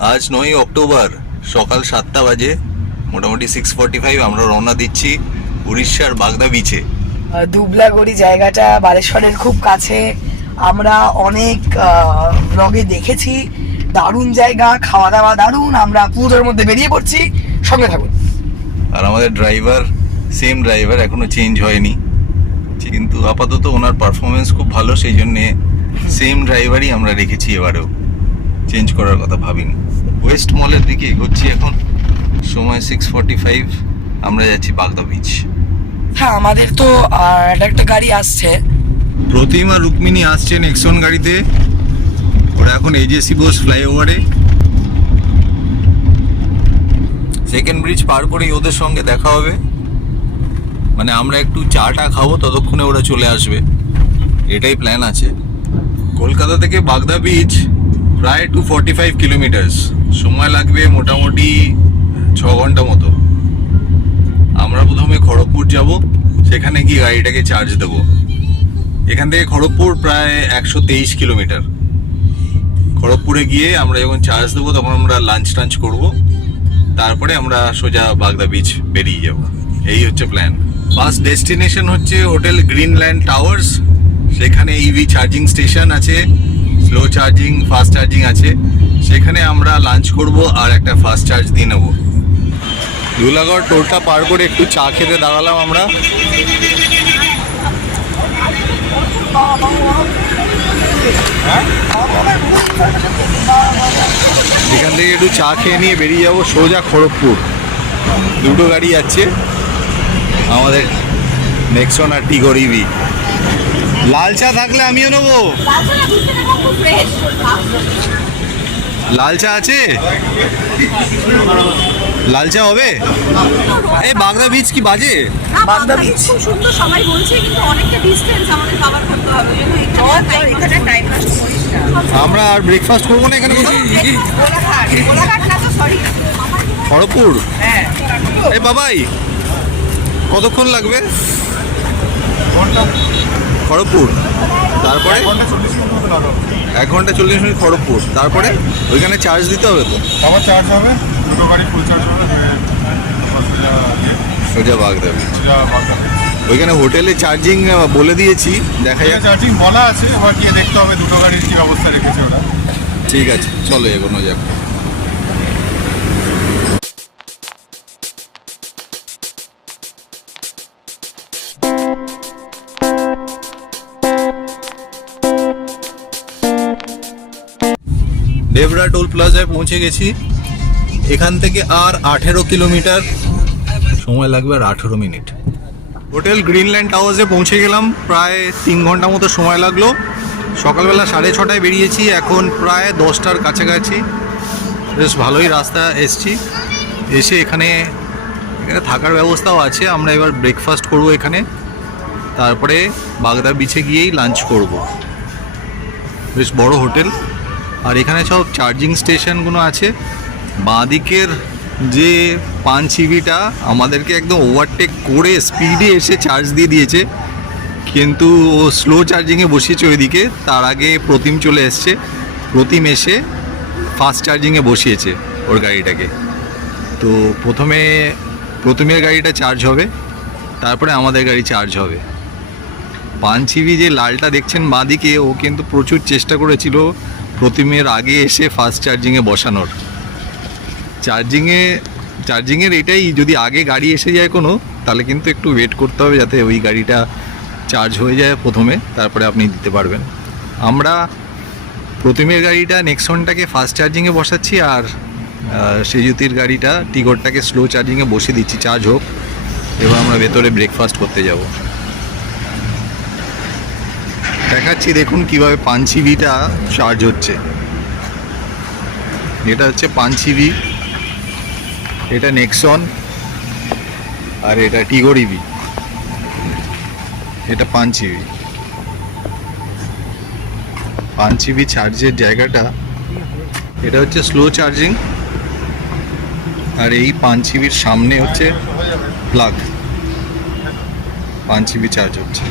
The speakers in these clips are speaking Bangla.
আজ 9ই অক্টোবর সকাল 7টা বাজে, মোটামুটি 6:45 আমরা রওনা দিচ্ছি উড়িষ্যার বাগদা বিচে। দুবলাগড়ি জায়গাটা বালেশ্বরের খুব কাছে, আমরা অনেক ব্লগে দেখেছি। দারুণ জায়গা, খাওয়া দাওয়া দারুণ। আমরা পুজোর মধ্যে বেরিয়ে পড়ছি, সঙ্গে থাকুন। আর আমাদের ড্রাইভার সেম ড্রাইভার, এখনো চেঞ্জ হয়নি, কিন্তু আপাতত ওনার পারফরমেন্স খুব ভালো, সেই জন্যে সেম ড্রাইভারই আমরা রেখেছি, এবারেও চেঞ্জ করার কথা ভাবিনি। ওয়েস্ট মলের দিকে এগোচ্ছি এখন, সময় 6:45, আমরা যাচ্ছি বাগদা বিচ। হ্যাঁ, আমাদের তো একটা গাড়ি আসছে, প্রতিমা রুক্মিণী আসছে নেক্সন গাড়িতে, ওরা এখন এজেসি বোস ফ্লাইওভারে। সেকেন্ড ব্রিজ পার করেই ওদের সঙ্গে দেখা হবে, মানে আমরা একটু চাটা খাবো, ততক্ষণে ওরা চলে আসবে, এটাই প্ল্যান আছে। কলকাতা থেকে বাগদা বিচ প্রায় 245 কিলোমিটার্স, সময় লাগবে মোটামুটি 6 ঘন্টা মতো। আমরা প্রথমে খড়গপুর যাব, সেখানে গিয়ে গাড়িটাকে চার্জ দেবো। এখান থেকে খড়গপুর প্রায় 123 কিলোমিটার। খড়গপুরে গিয়ে আমরা যখন চার্জ দেবো তখন আমরা লাঞ্চ টাঞ্চ করবো, তারপরে আমরা সোজা বাগদা বিচ বেরিয়ে যাব। এই হচ্ছে প্ল্যান। ফার্স্ট ডেস্টিনেশন হচ্ছে হোটেল গ্রিনল্যান্ড টাওয়ার্স, সেখানে ইভি চার্জিং স্টেশন আছে, স্লো চার্জিং, ফাস্ট চার্জিং আছে। সেখানে আমরা লাঞ্চ করব আর একটা ফাস্ট চার্জ দিয়ে নেবো। ধুলাগড় টোলটা পার করে একটু চা খেতে দাঁড়ালাম আমরা। এখান থেকে একটু চা খেয়ে নিয়ে বেরিয়ে যাবো সোজা খড়গপুর। দুটো গাড়ি যাচ্ছে আমাদের, নেক্সন আর টিগর ইভি। লাল চা থাকলে আমিও নেবো। লাল চা আছে? লাল চা হবে? এই বাগদা বিচ কি বাজে? বাগদা বিচ খুব সুন্দর সবাই বলছে, কিন্তু অনেকটা ডিসটেন্স আমাদের কভার করতে হবে। এখানে টাইম নষ্ট করিস না। আমরা আর ব্রেকফাস্ট করবো না এখানে কোথাও? কোলাঘাট না তো, সরি, খড়গপুর। হ্যাঁ। এই বাবাই, কতক্ষণ লাগবে খড়গপুর? তারপরে 1 ঘন্টা 40 মিনিট খড়গপুর, তারপরে ওইখানে চার্জ দিতে হবে তো? আবার চার্জ হবে, দুটো গাড়ি ফুল চার্জ হবে, সোজা বাগদা বিচ। সোজা বাগদা বিচ। ওইখানে হোটেলে চার্জিং বলে দিয়েছি, দেখা যাক। চার্জিং বলা আছে, আবার গিয়ে দেখতে হবে দুটো গাড়ির কি অবস্থা রেখেছে ওরা। ঠিক আছে, চলো এগোনো যাক। ডেবরা টোল প্লাজায় পৌঁছে গেছি। এখান থেকে আর 18 কিলোমিটার, সময় লাগবে আর 18 মিনিট। হোটেল গ্রিনল্যান্ড টাওয়ার্সে পৌঁছে গেলাম, প্রায় 3 ঘন্টা মতো সময় লাগলো। সকালবেলা 6:30টায় বেরিয়েছি, এখন প্রায় 10টার কাছাকাছি। বেশ ভালোই রাস্তা এসছি। এসে এখানে থাকার ব্যবস্থাও আছে, আমরা এবার ব্রেকফাস্ট করব এখানে, তারপরে বাগদা বিচে গিয়েই লাঞ্চ করব। বেশ বড় হোটেল, আর এখানে সব চার্জিং স্টেশনগুলো আছে। বাঁদিকের যে পাঞ্চ ইভিটা আমাদেরকে একদম ওভারটেক করে স্পিডে এসে চার্জ দিয়ে দিয়েছে, কিন্তু ও স্লো চার্জিংয়ে বসিয়েছে ওইদিকে। তার আগে প্রতিম চলে এসছে, প্রতিম এসে ফাস্ট চার্জিংয়ে বসিয়েছে ওর গাড়িটাকে। তো প্রথমে প্রতিমের গাড়িটা চার্জ হবে, তারপরে আমাদের গাড়ি চার্জ হবে। পাঞ্চ ইভি যে লালটা দেখছেন বাঁদিকে, ও কিন্তু প্রচুর চেষ্টা করেছিল প্রতিমের আগে এসে ফাস্ট চার্জিংয়ে বসানোর। চার্জিংয়ের এটাই, যদি আগে গাড়ি এসে যায় কোনো, তাহলে কিন্তু একটু ওয়েট করতে হবে যাতে ওই গাড়িটা চার্জ হয়ে যায় প্রথমে, তারপরে আপনি দিতে পারবেন। আমরা প্রতিমের গাড়িটা নেক্সনটাকে ফাস্ট চার্জিংয়ে বসাচ্ছি, আর সেজুতির গাড়িটা টিগরটাকে স্লো চার্জিংয়ে বসিয়ে দিচ্ছি, চার্জ হোক। এবার আমরা ভেতরে ব্রেকফাস্ট করতে যাব। দেখাচ্ছি দেখুন কিভাবে পাঞ্চ ইভিটা চার্জ হচ্ছে। এটা হচ্ছে পাঞ্চ ইভি, এটা নেক্সন, আর এটা টিগর ইভি। এটা পাঞ্চ ইভি। পাঞ্চ ইভি চার্জের জায়গাটা, এটা হচ্ছে স্লো চার্জিং, আর এই পাঞ্চ ইভির সামনে হচ্ছে প্লাগ। পাঞ্চ ইভি চার্জ হচ্ছে।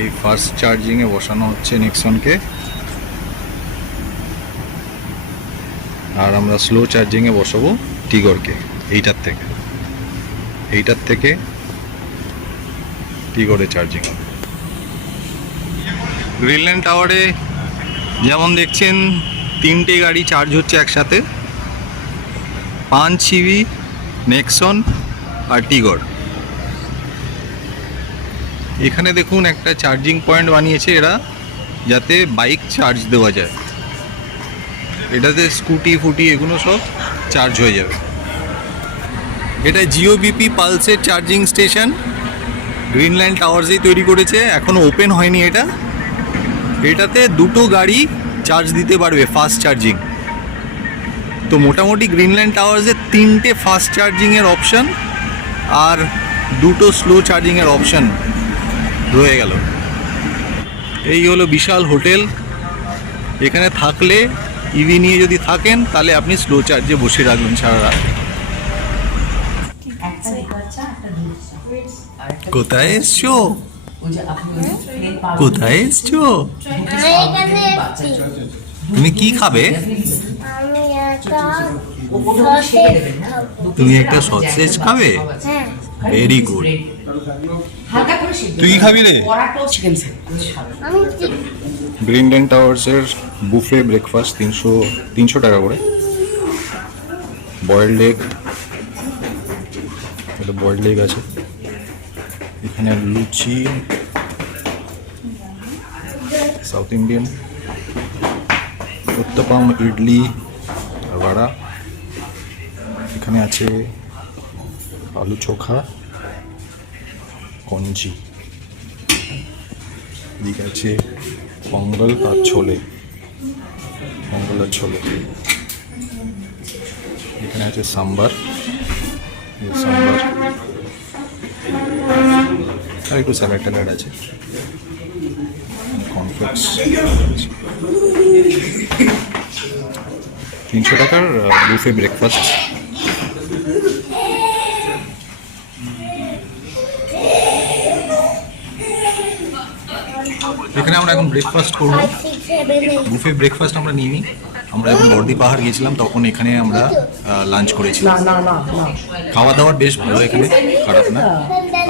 এই ফার্স্ট চার্জিংয়ে বসানো হচ্ছে নেক্সনকে। আর আমরা স্লো চার্জিংয়ে বসাবো টিগরকে এইটার থেকে টিগরে চার্জিং হবে। গ্রিনল্যান্ড টাওয়ারে যেমন দেখছেন 3টে গাড়ি চার্জ হচ্ছে একসাথে, পাঞ্চ ইভি, নেক্সন আর টিগর। এখানে দেখুন একটা চার্জিং পয়েন্ট বানিয়েছে এরা, যাতে বাইক চার্জ দেওয়া যায়। এটাতে স্কুটি ফুটি এগুলো সব চার্জ হয়ে যাবে। এটা জিওবিপি পালসের চার্জিং স্টেশন, গ্রিনল্যান্ড টাওয়ার্সেই তৈরি করেছে, এখনও ওপেন হয়নি এটা। এটাতে 2টো গাড়ি চার্জ দিতে পারবে, ফাস্ট চার্জিং। তো মোটামুটি গ্রিনল্যান্ড টাওয়ার্সে 3টে ফাস্ট চার্জিংয়ের অপশান আর 2টো স্লো চার্জিংয়ের অপশান রয়ে গেল। এই হলো বিশাল হোটেল। এখানে থাকলে ইভি নিয়ে যদি থাকেন তাহলে আপনি স্লো চার্জে বসে রাখবেন সারা রাত। কোথায় এসছো? কোথায় এসছো? তুমি কি খাবে? তুমি একটা সসেজ খাবে? Very good. তুই কি খাবি রে? গ্রিনল্যান্ড টাওয়ার্সের বুফে ব্রেকফাস্ট 300 টাকা করে। বয়েলড এগ, এটা বয়েলড এগ আছে। এখানে লুচি, সাউথ ইন্ডিয়ান, উত্তপম, ইডলি আর বড়া। এখানে আছে আলু চোখা, কঞ্চি। এদিকে আছে পঙ্গল আর ছোলে, পঙ্গল আর ছোলে। এখানে আছে সাম্বার, সাম্বার আর একটু স্যালাড ট্যালাড আছে, কর্নফ্লেক্স। 300 টাকার বুফে ব্রেকফাস্ট। এখানে আমরা এখন ব্রেকফাস্ট করবো। বুফে ব্রেকফাস্ট আমরা নিইনি, আমরা এখন বর্দি পাহাড় গেছিলাম তখন এখানে আমরা লাঞ্চ করেছিলাম। খাওয়া দাওয়ার বেশ ভালো এখানে, খারাপ না।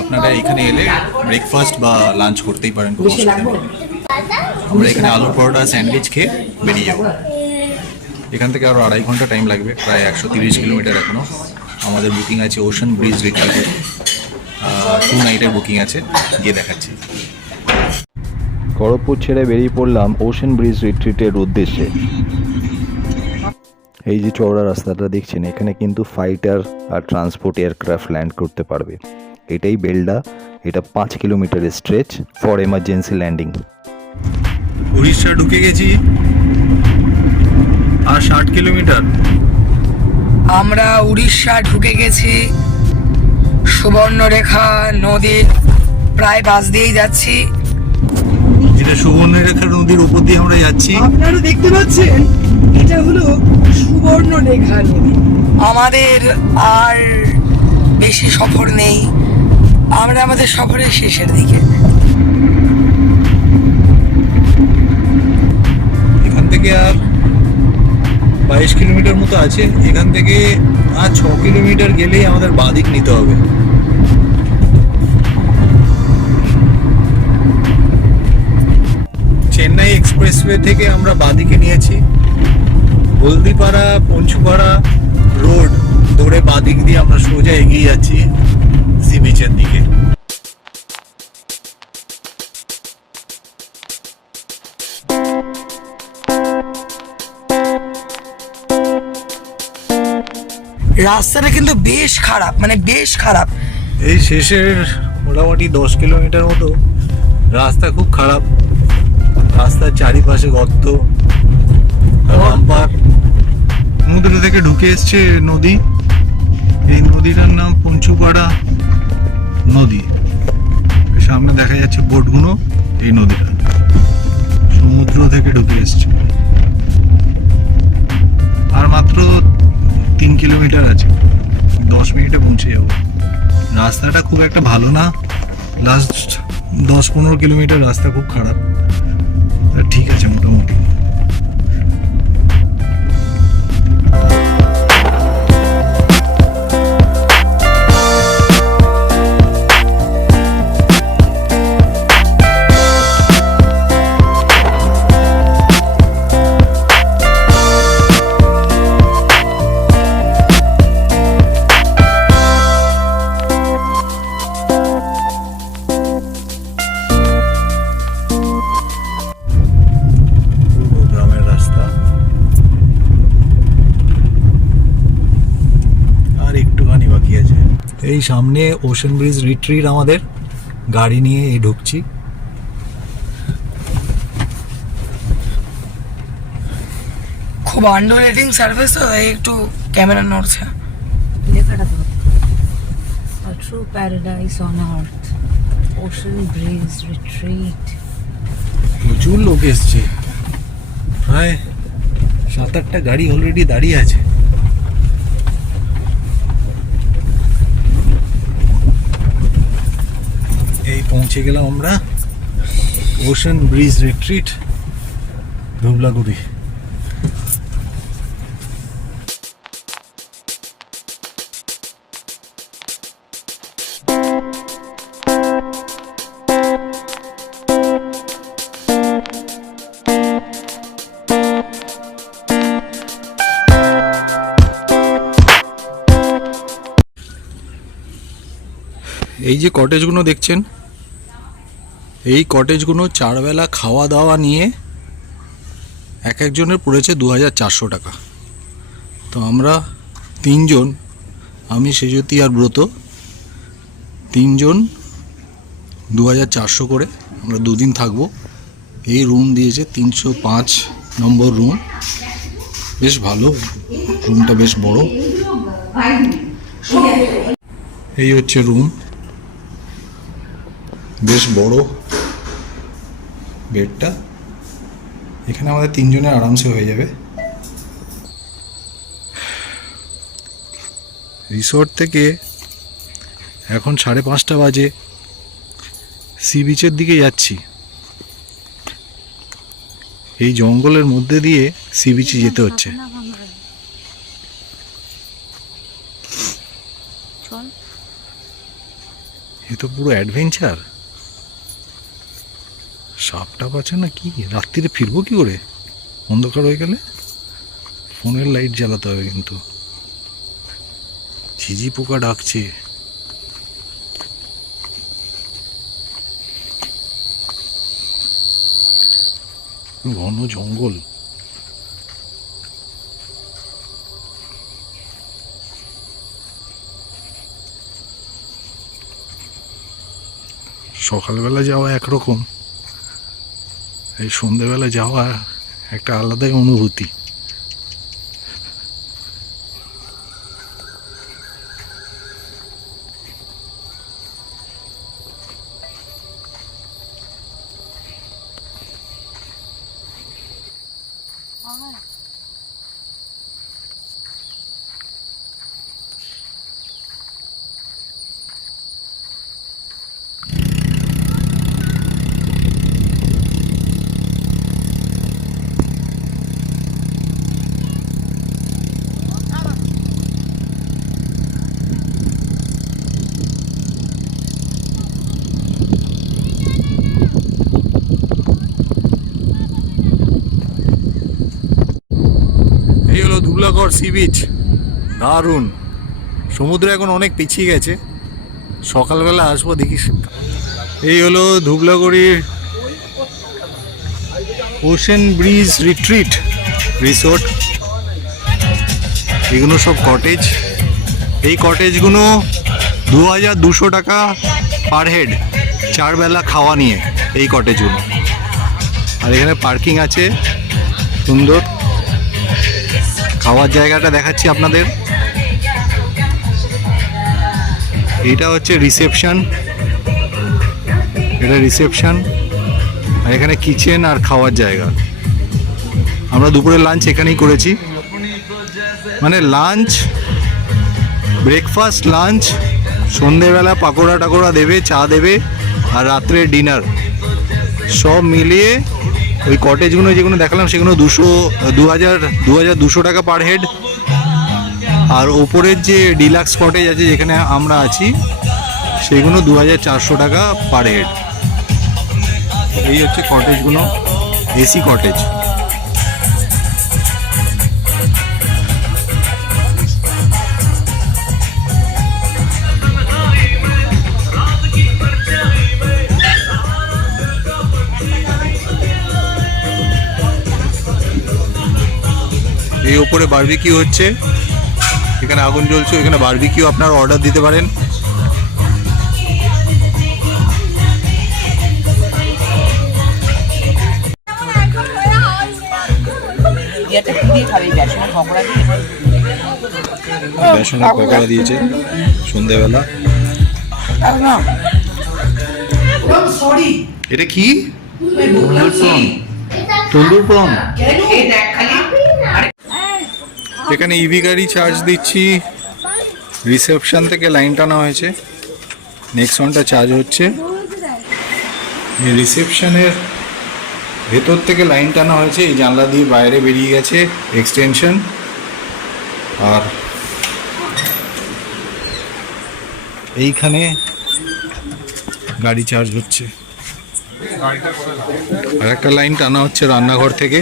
আপনারা এখানে এলে ব্রেকফাস্ট বা লাঞ্চ করতেই পারেন, কোনো অসুবিধা নেই। আমরা এখানে আলুর পরোটা স্যান্ডউইচ খেয়ে বেরিয়ে যাবো। এখান থেকে আরও 2.5 ঘন্টা টাইম লাগবে, প্রায় 130 কিলোমিটার এখনও। আমাদের বুকিং আছে ওশান ব্রিজ রিট্রিটে, 2 নাইটের বুকিং আছে, গিয়ে দেখাচ্ছি। খড়গপুর ছেড়ে বেরিয়ে পড়লাম ওশান ব্রিজ রিট্রিটের উদ্দেশ্যে। এই যে চওড়া রাস্তাটা দেখছেন, এখানে কিন্তু ফাইটার আর ট্রান্সপোর্ট এয়ারক্রাফট ল্যান্ড করতে পারবে। এটাই বেলডা, এটা 5 কিলোমিটারের stretch for emergency landing. Orissa ঢুকে গেছি আর 60 কিলোমিটার। আমরা উড়িষ্যা ঢুকে গেছি, সুবর্ণরেখা নদীর প্রায় পাশ দিয়েই যাচ্ছি। যেটা সুবর্ণরেখা নদীর উপর দিয়ে আমরা যাচ্ছি। আপনারা দেখতে পাচ্ছেন এটা হলো সুবর্ণরেখা নদী। আমাদের আর বেশি সফর নেই, আমরা আমাদের সফরের শেষের দিকে। এখান থেকে আর 22 কিলোমিটার মতো আছে। এখান থেকে আর 6 কিলোমিটার গেলেই আমাদের বাঁদিক নিতে হবে। চেন্নাই এক্সপ্রেসওয়ে থেকে আমরা বাঁদিকে নিয়েছি, হলদিপাড়া পঞ্চুপাড়া রোড ধরে বাঁদিক দিয়ে আমরা সোজা এগিয়ে যাচ্ছি সি বিচের দিকে। রাস্তাটা কিন্তু বেশ খারাপ, মানে বেশ খারাপ। এই শেষের মোটামুটি 10 কিলোমিটার মতো রাস্তা খুব খারাপ। রাস্তার চারিপাশে গর্ত, বাম্পার। সমুদ্র থেকে ঢুকে এসছে নদী। এই নদীটার নাম পঞ্চুপাড়া নদী। সামনে দেখা যাচ্ছে বোটগুলো। এই নদীটা সমুদ্র থেকে ঢুকে এসছে। আর মাত্র 3 কিলোমিটার আছে, 10 মিনিটে পৌঁছে যাবো। রাস্তাটা খুব একটা ভালো না, লাস্ট 10-15 কিলোমিটার রাস্তা খুব খারাপ। ঠিক আছে মোটামুটি। এই সামনে ওশেন ব্রিজ রিট্রিট, আমাদের গাড়ি নিয়ে এই ঢুকছি। খুব আন্ডার রেটিং সার্ভিস, তো তাই একটু ক্যামেরা নড়ছে। লেখাটা তো A true paradise on earth, Ocean Breeze Retreat. প্রচুর লোক এসছে, প্রায় 7-8টা গাড়ি অলরেডি দাঁড়িয়ে আছে। এই পৌঁছে গেলাম আমরা ওশেন ব্রিজ রিট্রিট, ধুবলাগুড়ি। এই যে কটেজগুলো দেখছেন, এই কটেজগুলো 4 বেলা খাওয়া দাওয়া নিয়ে এক একজনের পড়েছে 2400 টাকা। তো আমরা 3 জন, আমি সেজতি আর ব্রত, 3 জন 2400 করে আমরা 2 দিন থাকবো। এই রুম দিয়েছে 305 নম্বর রুম, বেশ ভালো রুমটা, বেশ বড়। এই হচ্ছে রুম, বেশ বড় বেডটা। এখানে আমাদের 3 জনের আরামসে হয়ে যাবে। রিসোর্ট থেকে এখন 5:30 বাজে, সি বিচের দিকে যাচ্ছি। এই জঙ্গলের মধ্যে দিয়ে সি বিচে যেতে হচ্ছে। এ তো পুরো অ্যাডভেঞ্চার। সাপটা আছে না কি, রাত্রিরে ফিরবো কি করে, অন্ধকার হয়ে গেলে? ফোনের লাইট জ্বালাতে হবে কিন্তু। ঝিঝি পোকা ডাকছে। ঘন জঙ্গল। সকালবেলা যাওয়া একরকম, এই সন্ধ্যেবেলা যাওয়া একটা আলাদাই অনুভূতি। এই হলো ধুবলাগড় সি বিচ, দারুণ। সমুদ্র এখন অনেক পিছিয়ে গেছে, সকালবেলা আসবো দেখিস। এই হলো ধুবলাগড়ির ওশেন ব্রিজ রিট্রিট রিসোর্ট। এগুলো সব কটেজ। এই কটেজগুলো 2200 টাকা পার হেড, 4 বেলা খাওয়া নিয়ে এই কটেজগুলো। আর এখানে পার্কিং আছে সুন্দর। খাওয়ার জায়গাটা দেখাচ্ছি আপনাদের। এটা হচ্ছে রিসেপশন, এটা রিসেপশন, আর এখানে কিচেন আর খাওয়ার জায়গা। আমরা দুপুরে লাঞ্চ এখানেই করেছি, মানে লাঞ্চ, ব্রেকফাস্ট, লাঞ্চ, সন্ধেবেলা পাকোড়া টাকোড়া দেবে, চা দেবে, আর রাত্রে ডিনার সব মিলিয়ে ওই কটেজগুলো যেগুলো দেখালাম সেগুলো 2200 টাকা পার হেড। আর ওপরের যে ডিলাক্স কটেজ আছে যেখানে আমরা আছি সেগুলো 2400 টাকা পার হেড। এই হচ্ছে কটেজগুলো, এসি কটেজ। এই ওপরে বারবিকিউ হচ্ছে, এখানে আগুন জ্বলছে, এখানে বারবিকিউ আপনারা অর্ডার দিতে পারেন। দিয়ে খাবে বেসনের পকোড়া দিয়ে। বেসনের পকোড়া দিয়েছে সন্ধ্যেবেলা। সরি এটা কি? তন্দুর প্রন। এখানে ইভি গাড়ি চার্জ দিচ্ছি, রিসেপশন থেকে লাইন টানা হয়েছে, নেক্সনটা চার্জ হচ্ছে। রিসেপশনের ভেতর থেকে লাইন টানা হয়েছে, এই জানলা দিয়ে বাইরে বেরিয়ে গেছে এক্সটেনশন। আর এইখানে গাড়ি চার্জ হচ্ছে। আর একটা লাইন টানা হচ্ছে রান্নাঘর থেকে,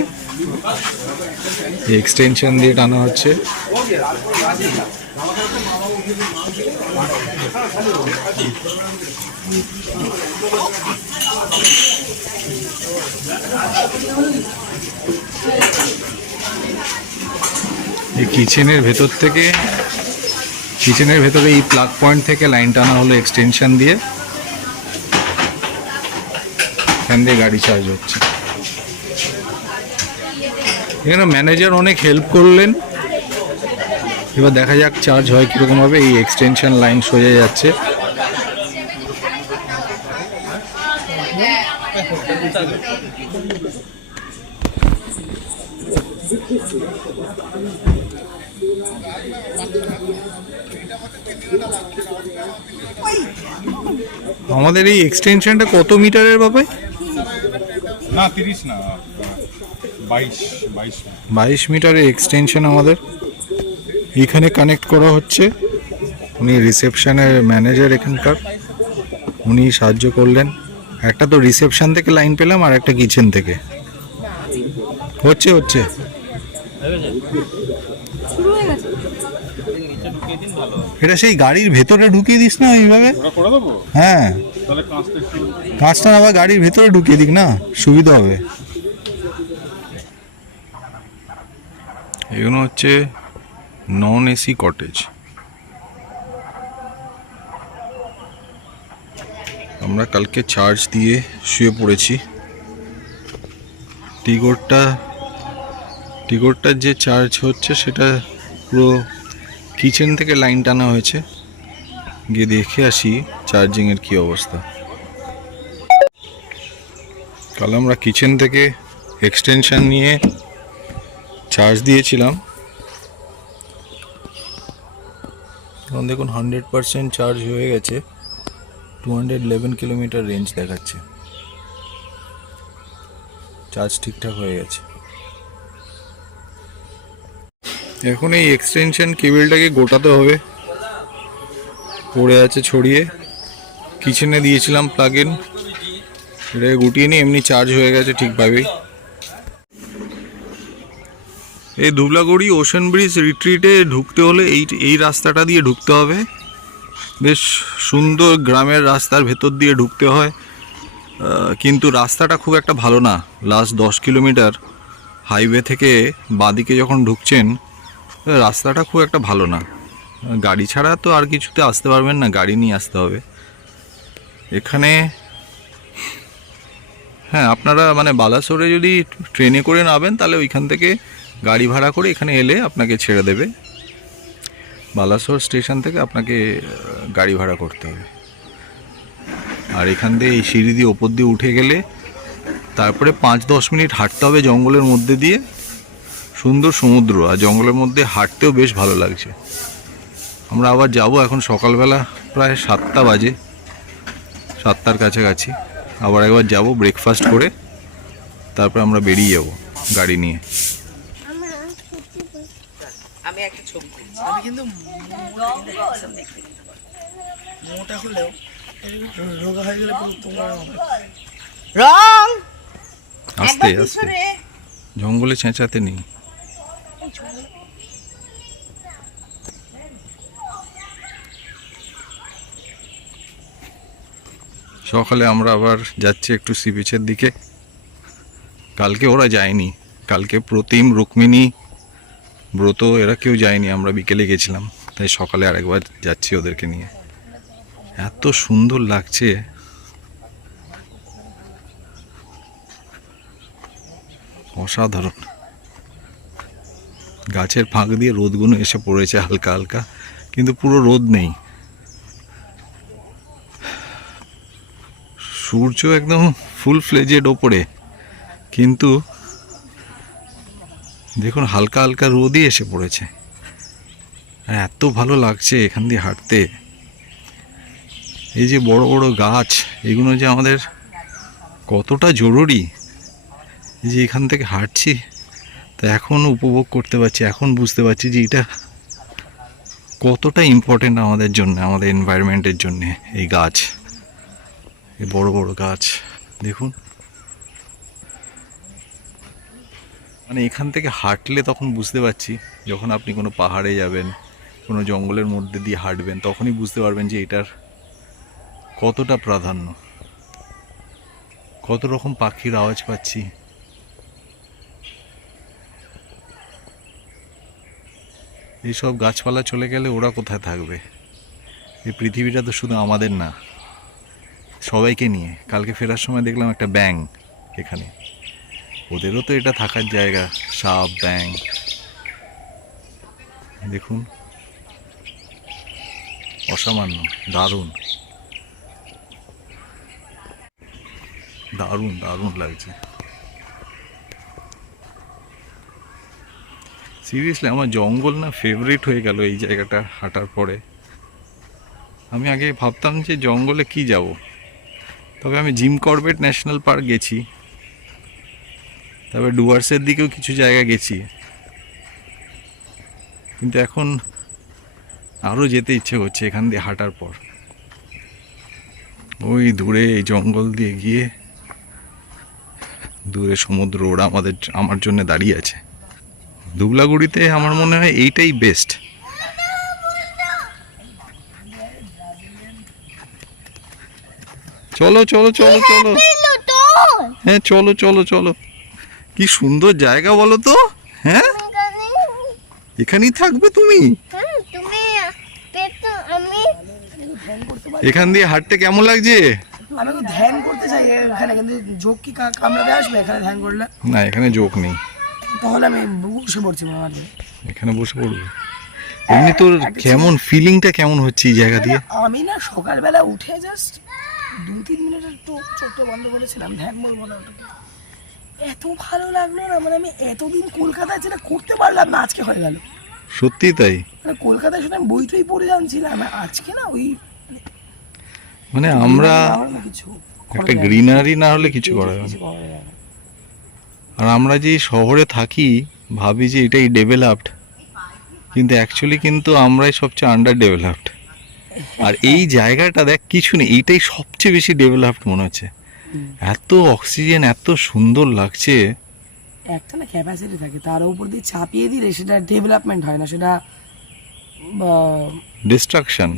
এক্সটেনশন দিয়ে টানা হচ্ছে। এই কিচেনের ভেতর থেকে, কিচেনের ভেতরে এই প্লাগ পয়েন্ট থেকে লাইন টানা হলো এক্সটেনশন দিয়ে, এখান দিয়ে গাড়ি চার্জ হচ্ছে। এখানে ম্যানেজার অনেক হেল্প করলেন। এবার দেখা যাক চার্জ হয় কীরকম হবে। এই এক্সটেনশন লাইন সোজা যাচ্ছে। আমাদের এই এক্সটেনশনটা কত মিটারের বাবা? না 30 না, 22 মিটারের এক্সটেনশন আমাদের এখানে কানেক্ট করা হচ্ছে। উনি রিসেপশনের ম্যানেজার এখানকার, উনি সাহায্য করলেন। একটা তো রিসেপশন থেকে লাইন পেলাম, আর একটা কিচেন থেকে হচ্ছে। এটা সেই গাড়ির ভেতরে ঢুকিয়ে দিস না এইভাবে। হ্যাঁ, কাঁচটা আবার গাড়ির ভেতরে ঢুকিয়ে দিক না, সুবিধা হবে। এগুলো হচ্ছে নন এসি কটেজ। আমরা কালকে চার্জ দিয়ে শুয়ে পড়েছি। টিগোরটার যে চার্জ হচ্ছে সেটা পুরো কিচেন থেকে লাইন টানা হয়েছে। গিয়ে দেখে আসি চার্জিংয়ের কি অবস্থা। কাল আমরা কিচেন থেকে এক্সটেনশন নিয়ে চার্জ দিয়েছিলাম। এখন দেখুন 100% চার্জ হয়ে গেছে, 211 কিলোমিটার রেঞ্জ দেখাচ্ছে। চার্জ ঠিকঠাক হয়ে গেছে। এখন এই এক্সটেনশন কেবলটাকে গোটাতে হবে, পড়ে আছে ছড়িয়ে। কিচেনে দিয়েছিলাম প্লাগ ইন, এটাকে গুটিয়ে নিয়ে এমনি চার্জ হয়ে গেছে ঠিকভাবেই। এই ধুবলাগড়ি ওশান ব্রিজ রিট্রিটে ঢুকতে হলে এই রাস্তাটা দিয়ে ঢুকতে হবে। বেশ সুন্দর গ্রামের রাস্তার ভেতর দিয়ে ঢুকতে হয়, কিন্তু রাস্তাটা খুব একটা ভালো না। লাস্ট 10 কিলোমিটার হাইওয়ে থেকে বাঁদিকে যখন ঢুকছেন, রাস্তাটা খুব একটা ভালো না। গাড়ি ছাড়া তো আর কিছুতে আসতে পারবেন না, গাড়ি নিয়ে আসতে হবে এখানে। হ্যাঁ, আপনারা মানে বালাসোরে যদি ট্রেনে করে নামেন, তাহলে ওইখান থেকে গাড়ি ভাড়া করে এখানে এলে আপনাকে ছেড়ে দেবে। বালাসোর স্টেশন থেকে আপনাকে গাড়ি ভাড়া করতে হবে। আর এখান দিয়ে এই সিঁড়ি দিয়ে ওপর দিয়ে উঠে গেলে তারপরে 5-10 মিনিট হাঁটতে হবে জঙ্গলের মধ্যে দিয়ে। সুন্দর সমুদ্র, আর জঙ্গলের মধ্যে হাঁটতেও বেশ ভালো লাগছে। আমরা আবার যাব এখন সকালবেলা, প্রায় 7টা বাজে, 7টার কাছাকাছি। আবার একবার যাব ব্রেকফাস্ট করে, তারপর আমরা বেরিয়ে যাব গাড়ি নিয়ে। আমি একটা ছবি তুলছি। আমি কিন্তু মোটা হলেও রোগা হয়ে গেলে তোমার রং আস্তে আস্তে, জঙ্গলে চেঁচাতে নেই। সকালে আমরা আবার যাচ্ছি একটু সি বিচের দিকে। কালকে ওরা যায়নি, কালকে প্রতিম, রুক্মিণী, ব্রত এরা কেউ যায়নি, আমরা বিকেলে গেছিলাম। তাই সকালে আরেকবার যাচ্ছি ওদেরকে নিয়ে। এত সুন্দর লাগছে। অসাধারণ। গাছের ফাঁক দিয়ে রোদগুলো এসে পড়েছে হালকা হালকা, কিন্তু পুরো রোদ নেই। সূর্য একদম ফুল ফ্লেজেড ওপরে, কিন্তু দেখুন হালকা হালকা রোদই এসে পড়েছে। আর এত ভালো লাগছে এখান দিয়ে হাঁটতে। এই যে বড় বড় গাছ, এগুলো যে আমাদের কতটা জরুরি, এই যে এখান থেকে হাঁটছি তা এখন উপভোগ করতে পারছি, এখন বুঝতে পারছি যে এটা কতটা ইম্পর্টেন্ট আমাদের জন্য, আমাদের এনভায়রনমেন্টের জন্য। এই গাছ, এই বড় বড় গাছ দেখুন, মানে এখান থেকে হাঁটলে তখন বুঝতে পারছি, যখন আপনি কোনো পাহাড়ে যাবেন, কোনো জঙ্গলের মধ্যে দিয়ে হাঁটবেন, তখনই বুঝতে পারবেন যে এটার কতটা প্রাধান্য, কত রকম পাখির আওয়াজ পাচ্ছি। এইসব গাছপালা চলে গেলে ওরা কোথায় থাকবে? এই পৃথিবীটা তো শুধু আমাদের না, সবাইকে নিয়ে। কালকে ফেরার সময় দেখলাম একটা ব্যাঙ এখানে, ওদেরও তো এটা থাকার জায়গা। সাপ, ব্যাঙ, দেখুন অসামান্য, দারুণ দারুণ দারুণ লাগছে। সিরিয়াসলি আমার জঙ্গল না ফেভারিট হয়ে গেল এই জায়গাটা হাঁটার পরে। আমি আগে ভাবতাম যে জঙ্গলে কি যাব, তবে আমি জিম করবেট ন্যাশনাল পার্ক গেছি, তবে ডুয়ার্সের দিকেও কিছু জায়গা গেছি, কিন্তু এখন আরও যেতে ইচ্ছে করছে এখান দিয়ে হাঁটার পর। ওই দূরে এই জঙ্গল দিয়ে গিয়ে দূরে সমুদ্র, ওরা আমার জন্য দাঁড়িয়ে আছে। দুবলাগুড়িতে আমার মনে হয় এইটাই বেস্ট। চলো চলো চলো চলো, হ্যাঁ চলো চলো চলো। কি সুন্দর জায়গা বলো তো। হ্যাঁ, এখানেই থাকবে তুমি? এখান দিয়ে হাঁটতে কেমন লাগছে? আমি তো ধ্যান করতে চাই এখানে, কিন্তু যোগ কি কামড়াতে আসবে এখানে ধ্যান করলে? না, এখানে যোগ নেই। তাহলে আমি বসে পড়ছি মামার দিকে। এখানে বসে পড়বে। এমনি তোর কেমন ফিলিংটা কেমন হচ্ছে এই জায়গা দিয়ে? আমি না সকালবেলা উঠে জাস্ট 2-3 মিনিটের চোখটা বন্ধ করেছিলাম, ধ্যান বলবো না ওটাকে, এত ভালো লাগলো না। মানে আমি এতদিন কলকাতায় যেটা করতে পারলাম না, আজকে হয়ে গেল। সত্যি তাই, মানে কলকাতায় শুধু আমি বইটই পড়ে জানছিলাম, আজকে না ওই মানে আমরা কিছু একটা গ্রিনারি না হলে কিছু করা যাবে না। আর আমরা যে শহরে থাকি ভাবি যে এটাই ডেভেলপড, কিন্তু অ্যাকচুয়ালি কিন্তু আমরাই সবচেয়ে আন্ডার ডেভেলপড। আর এই জায়গাটা দেখ কিছু নেই, এইটাই সবচেয়ে বেশি ডেভেলপড মনে হচ্ছে। এত অক্সিজেন, এত সুন্দর লাগছে। একটা না ক্যাপাসিটি থাকে, তার উপর দিয়ে চাপিয়ে দিলে সেটা ডেভেলপমেন্ট হয় না, সেটা ডিস্ট্রাকশন,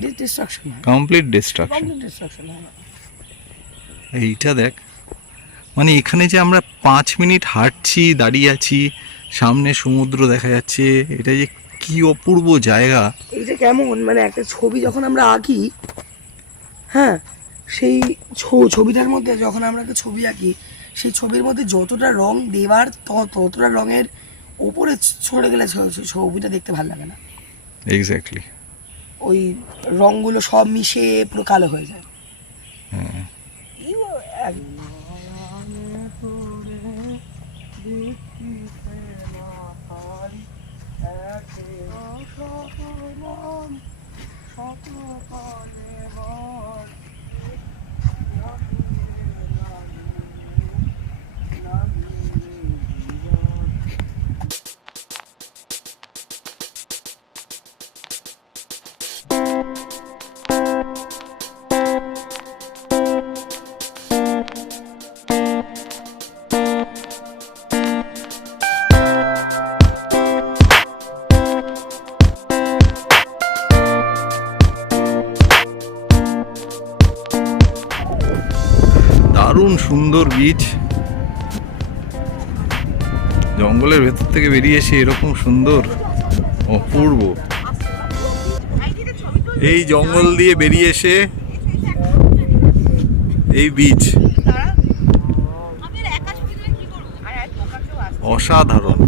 কমপ্লিট ডিস্ট্রাকশন। এইটা দেখ, মানে এখানে যে আমরা 5 মিনিট হাঁটছি, দাঁড়িয়ে আছি, সামনে সমুদ্র দেখা যাচ্ছে, এটা যে কি অপূর্ব জায়গা। এইটা কেমন, মানে একটা ছবি যখন আমরা আঁকি, হ্যাঁ, সেই ছবিটার মধ্যে যখন আমরা একটা ছবি আঁকি, সেই ছবির মধ্যে যতটা রং দেওয়ার ততটা রঙের ওপরে ছড়ে গেলে ছবিটা দেখতে ভালো লাগে না। এক্স্যাক্টলি, ওই রঙগুলো সব মিশে পুরো কালো হয়ে যায়। হ্যাঁ, দারুণ সুন্দর বীচ। জঙ্গলের ভেতর থেকে বেরিয়ে এসে এরকম সুন্দর, অপূর্ব। এই জঙ্গল দিয়ে বেরিয়ে এসে এই বীচ অসাধারণ।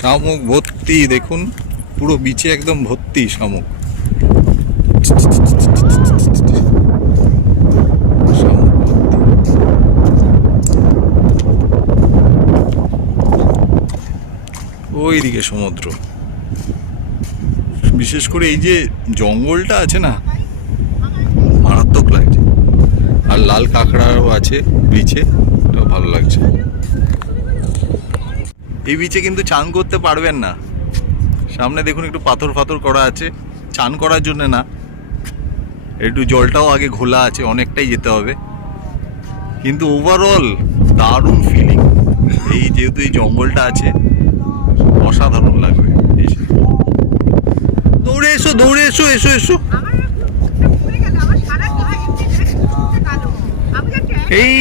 শামুক ভর্তি, দেখুন পুরো বিচে একদম ভর্তি শামুক। শামুক ভর্তি। ওইদিকে সমুদ্র। বিশেষ করে এই যে জঙ্গলটা আছে না, মারাত্মক লাগছে। আর লাল কাঁকড়াও আছে বিচে, এটাও ভালো লাগছে। এই বিচে কিন্তু চান করতে পারবেন না। সামনে দেখুন একটু পাথর ফাথর করা আছে, চান করার জন্য না, একটু জলটাও আগে ঘোলা আছে, অনেকটাই যেতে হবে। কিন্তু ওভারঅল দারুণ ফিলিং। এই যেহেতু এই জঙ্গলটা আছে, অসাধারণ লাগবে। দৌড়ে এসো, দৌড়ে এসো, এসো এসো। এই